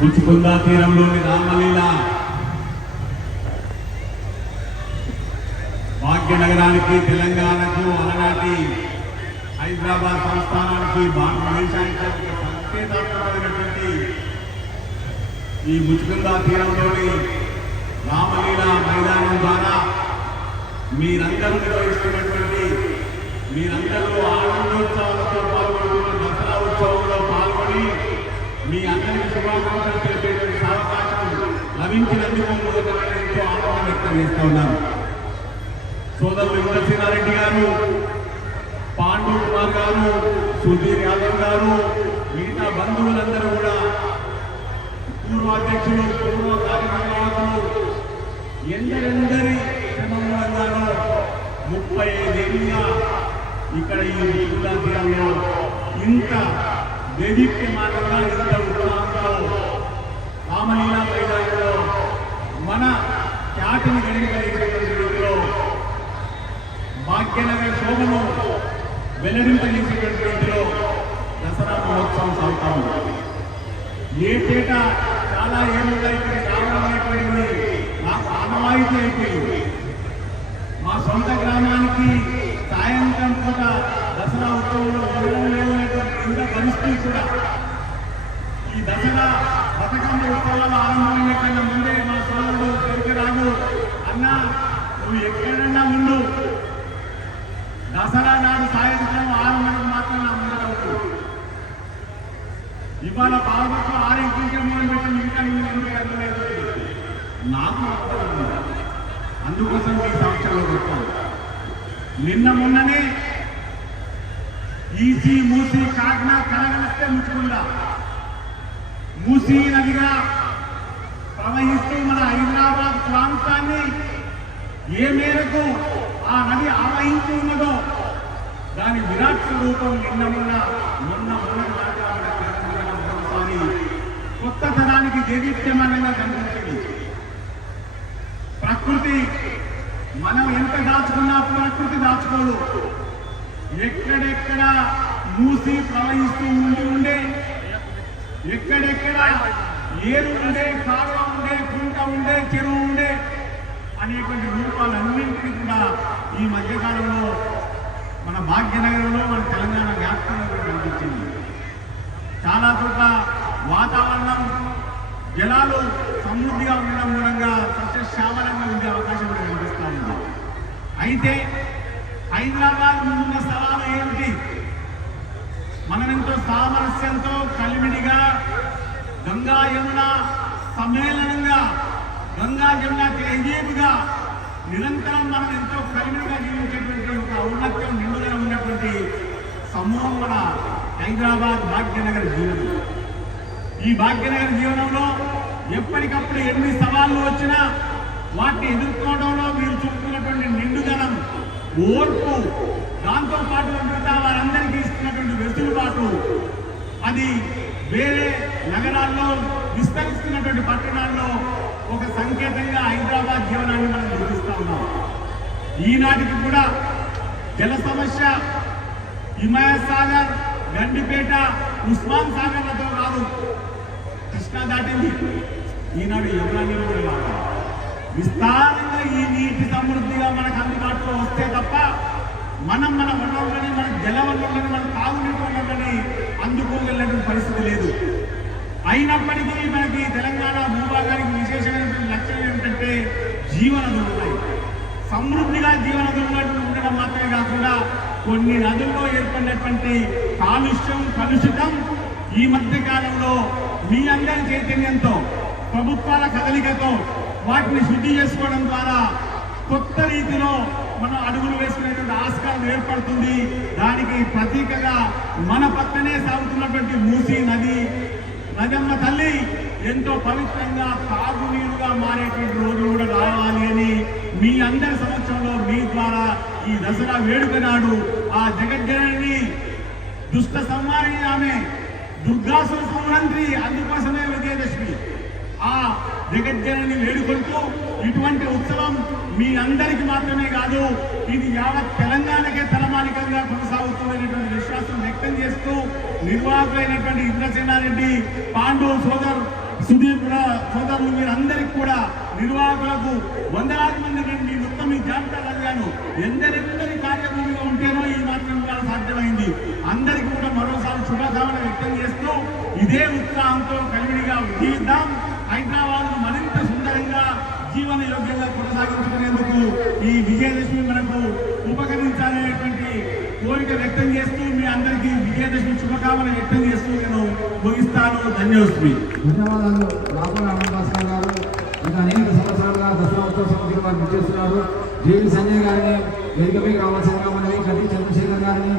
ముచ్చుకుందా తీరంలోని రామలీల భాగ్యనగరానికి, తెలంగాణకు, ఆనాటి హైదరాబాద్ సంస్థానానికి, భారతదేశానికి ఒక సంకేతాత్మకమైనటువంటి ఈ ముచ్చుకుందా తీరంలోని రామలీల మైదానం ద్వారా మీరందరూ నిర్వహిస్తున్నటువంటి, మీరందరూ ఆనందోత్సవాలతో పాల్గొంటున్న దసరా ఉత్సవంలో పాల్గొని మీ అందరికీ శుభాకాంక్షలు తెలిపేటువంటి అవకాశం లభించినందుకు ఎంతో ఆనందం వ్యక్తం చేస్తూ ఉన్నాను. సోదరులు ఇంద్రసేనారెడ్డి గారు, పాండు కుమార్ గారు, సుధీర్ యాదవ్ గారు, మిగతా బంధువులందరూ కూడా, పూర్వాధ్యక్షులు, పూర్వ కార్యనిర్వాహకులు, ఎందరెందరి శ్రమంగానో 35 ఏళ్ళుగా ఇక్కడ ఈ ముచ్చుకుందా తీరంలో ఇంత దేదీప్యమానంగా, ఇంత ఉత్సాహంతో రామలీల మైదానంలో మన ఖ్యాతిని గణింపజేసేటువంటి రీతిలో భాగ్యనగర శోభను వెల్లడింపజేసేటువంటి రీతిలో దసరా మహోత్సవం సాగుతా ఉంది. ఏటేటా చాలా ఏళ్ళుగా ఇక్కడ రావడం అనేటువంటిది నాకు ఆనవాయితీ అయిపోయింది. మా సొంత గ్రామానికి సాయంత్రం పూట దసరా ఉత్సవంలో వెళ్ళడం లేదనేటువంటి ఇంత పరిస్థితి కూడా ఈ దసరా బతుకమ్మ ఉత్సవాలు ఆరంభమైన కన్నా ముందే మా సోదరుడు పెరిగిరాజు అన్న, నువ్వు ఎక్కడన్నా ముందు దసరా నాడు సాయంత్రం 6 గంటలకు మాత్రం నా ముందర ఉంటుంది. ఇవాళ బాబుకు 6 మొదలుపెట్టి ఇంకా నువ్వు ఎందుకు వెళ్ళలేదు నాకు అందుకోసం ఈ సంవత్సరంలో చెప్తాను. నిన్న మొన్ననే ఈసీ, మూసీ, కాకినా కలగలిస్తే ముచ్చుకుందా మూసీ నదిగా ప్రవహిస్తూ మన హైదరాబాద్ ప్రాంతాన్ని ఏ మేరకు ఆ నది ఆవహించి ఉన్నదో దాని విరాట్ స్వరూపం నిన్న మొన్న కొత్త తరానికి దేదీప్యమానంగా కనిపించింది. ప్రకృతి మనం ఎంత దాచుకున్నా ప్రకృతి దాచుకోదు. ఎక్కడెక్కడ మూసి ప్రవహిస్తూ ఉండే, ఎక్కడెక్కడ ఏరు ఉండే, కాలువ ఉండే, కుంట ఉండే, చెరువు ఉండే అనేటువంటి రూపాలన్నింటినీ కూడా ఈ మధ్యకాలంలో మన భాగ్యనగరంలో, మన తెలంగాణ వ్యాప్తంగా కనిపించింది. చాలా చోట్ల వాతావరణం, జలాలు సమృద్ధిగా ఉండడం మూలంగా సస్యశ్యామలంగా ఉండే అవకాశం కూడా కనిపిస్తూ ఉంది. అయితే హైదరాబాద్ ముందున్న స్థలాలు ఏమిటి? మనమెంతో సామరస్యంతో కలివిడిగా గంగా యమున సమ్మేళనంగా, గంగా యమున తేజీవుగా నిరంతరం మనం ఎంతో కలివిడిగా జీవించేటువంటి ఒక ఔన్నత్యం నిండుగా ఉన్నటువంటి సమూహం మన హైదరాబాద్ భాగ్యనగర జీవనం. ఈ భాగ్యనగర జీవనంలో ఎప్పటికప్పుడు ఎన్ని సవాళ్లు వచ్చినా వాటిని ఎదుర్కోవడంలో మీరు చూపుతున్నటువంటి నిండుదనం, ఓర్పు, దాంతో పాటు మిగతా వారందరికీ ఇస్తున్నటువంటి వెసులుబాటు, అది వేరే నగరాల్లో విస్తరిస్తున్నటువంటి పట్టణాల్లో ఒక సంకేతంగా హైదరాబాద్ జీవనాన్ని మనం చూపిస్తా ఉన్నాం. ఈనాటికి కూడా జల సమస్య హిమాయత్ సాగర్, గండిపేట, ఉస్మాన్ సాగర్లతో కాదు, కృష్ణా దాటింది. ఈనాడు యమునా నీళ్ళు కూడా కాదు. విస్తారంగా ఈ నీటి సమృద్ధిగా మనకు అందుబాటులో వస్తే తప్ప మనం మన వనరులని, మన జల వనరులని, మన తాగునీటి వనరులని అందుకోగలిగినటువంటి పరిస్థితి లేదు. అయినప్పటికీ మనకి తెలంగాణ భూభాగానికి విశేషమైనటువంటి లక్ష్యం ఏమిటంటే జీవనదులు ఉన్నాయి. సమృద్ధిగా జీవనదులు ఉండడం మాత్రమే కాకుండా కొన్ని నదుల్లో ఏర్పడినటువంటి కలుషితం ఈ మధ్య కాలంలో మీ అందరి చైతన్యంతో, ప్రభుత్వాల కదలికతో వాటిని శుద్ధి చేసుకోవడం ద్వారా కొత్త రీతిలో మనం అడుగులు వేసుకునేటువంటి ఆస్కారం ఏర్పడుతుంది. దానికి ప్రతీకగా మన పక్కనే సాగుతున్నటువంటి మూసీ నది, నదమ్మ తల్లి ఎంతో పవిత్రంగా తాగునీరుగా మారేటువంటి రోజు కూడా రావాలి అని మీ అందరి సంవత్సరంలో మీ ద్వారా ఈ దసరా వేడుక నాడు ఆ జగజ్జనని, దుష్ట సంహారిణి, ఆమె దుర్గాసుర సంహంత్రి, అందుకోసమే విజయదశమి, ఆ జగజ్జనని వేడుకుంటూ ఇటువంటి ఉత్సవం మీ అందరికీ మాత్రమే కాదు, ఇది యావత్ తెలంగాణకే తలమానికంగా కొనసాగుతుందనేటువంటి విశ్వాసం వ్యక్తం చేస్తూ నిర్వాహకులైనటువంటి ఇంద్రసేనారెడ్డి, పాండు సోదర్ సుధీర్ కూడా సోదరులు మీరందరికీ కూడా నిర్వాహకులకు వందలాది మంది రండి, మొత్తం ఈ జాబితా చదివాను. ఎందరెందరి కార్యభూమిగా ఉంటేనో ఈ మాత్రం కూడా సాధ్యమైంది. అందరికీ కూడా మరోసారి శుభాకామన వ్యక్తం చేస్తూ ఇదే ఉత్సాహంతో కలివిడిగా జీవిద్దాం. హైదరాబాద్ మరింత సుందరంగా జీవన యోగ్యంగా కొనసాగించుకునేందుకు ఈ విజయదశమి మనకు ఉపకరించాలనేటువంటి కోరిక వ్యక్తం చేస్తూ మీ అందరికీ విజయదశమి శుభకామన వ్యక్తం చేస్తూ నేను ముగిస్తాను. ధన్యవాదాలు. రాబోయే ఆనంద్ భాస్కర్ గారు ఇంకా అనేక సంవత్సరాలుగా దసరా ఉత్సవ సమితికి వారు చేస్తున్నారు. జేవి సంజయ్ గారిని వేదికపైకి రావాల్సిందిగా మనవి, కటి చంద్రశేఖర్ గారిని